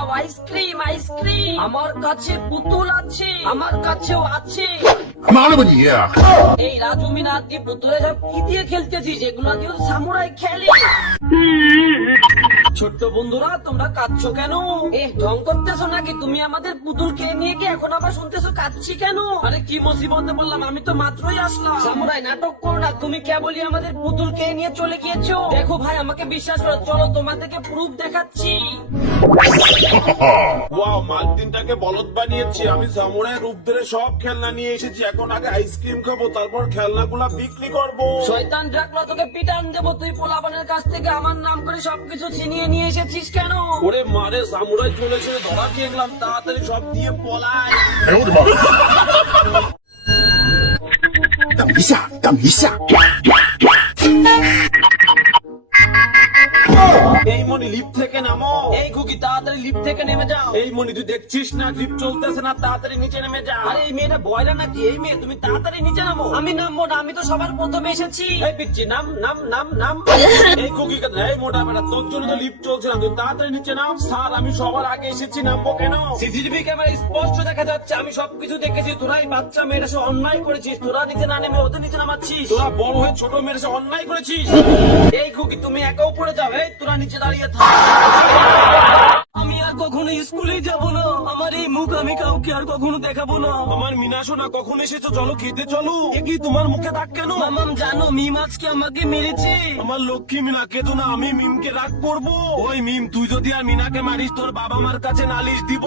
দাও, ice cream ice cream. আমার কাছে পুতুল আছে, আমার কাছেও আছে। এই রাজু মিনাতি পুতুলে সব কি দিয়ে খেলতেছিস? এগুলো দিয়ে সামুরাই খেলে। ছোট্ট বন্ধুরা তোমরা কাঁদছো কেন? ঢং করতেছো নাকি? তুমি আমাদের পুতুল খেয়ে নিয়ে কি এখন আবার শুনতেছো কাঁদছি কেন? আরে কি মুসিবতে বললাম, আমি তো মাত্রই আসলাম। সামুরাই নাটক করো না, তুমি কেবলই আমাদের পুতুল খেয়ে নিয়ে চলে গিয়েছো। দেখো ভাই, আমাকে বিশ্বাস করো, চলো তোমাদেরকে প্রুফ দেখাচ্ছি। ওয়াও, মার্টিনটাকে বলদ বানিয়েছি। আমি সামুরাই রূপ ধরে সব খেলনা নিয়ে এসেছি। এখন আগে আইসক্রিম খাবো, তারপর খেলনাগুলা বিক্রি করবো। শয়তান ড্রাকুলা, তোকে পিটান দেবো। তুই পোলাপানের কাছ থেকে আমার নাম করে সবকিছু ছিনিয়ে নিয়ে এসেছিস কেন? ওরে মারে, সামুরাই চলেছে, ধরা খেয়ে গেলাম। তাড়াতাড়ি সব দিয়ে পলাই। 等一下，等一下。 এই মনি, লিফট থেকে নামো। এই খুকি, তাড়াতাড়ি লিফট থেকে নেমে যাও। এই মনি, তুই দেখছিস না লিফট চলতেছে না? তাড়াতাড়ি নিচে নেমে যা। আরে এই মেয়েটা বয়রা নাকি? এই মেয়ে, তুমি তাড়াতাড়ি নিচে নামো। আমি নামবো না, আমি তো সবার প্রথমে এসেছি। এই পিচ্ছি, নাম নাম নাম নাম। এই কুকি, এই মোটা বেটা, তোর জন্য তো লিফট চলছে না। তুই তাড়াতাড়ি নিচে নাম। স্যার, আমি সবার আগে এসেছি, নামবো কেন? সিসিটিভি ক্যামেরা স্পষ্ট দেখা যাচ্ছে, আমি সবকিছু দেখেছি। তোরাই বাচ্চা মেয়েটা সে অন্যায় করেছিস। তোরা নিচে না নেমে ওদের নিচে নামাচ্ছিস। তোরা বড় হয়ে ছোট মেয়ের সাথে অন্যায় করেছিস। এই খুকি, তুমি একা উপরে যাও। এই তোরা নিচে দাঁড়িয়ে থাক। আমি আর কখনো স্কুলে যাব না। আমার এই মুখ আমি কাউকে আর কখনো দেখাবো না। আমার মিনা সোনা, কখন এসেছো? চলো খেতে চলো। এ কি, তোমার মুখে দাগ কেন? মামাম জানো, মিম আজকে আমাকে মেরেছে। আমার লক্ষ্মী মিনা, কেতো না। আমি মিমকে রাগ করবো? ওই মিম, তুই যদি আর মিনাকে মারিস, তোর বাবা মার কাছে নালিশ দিব।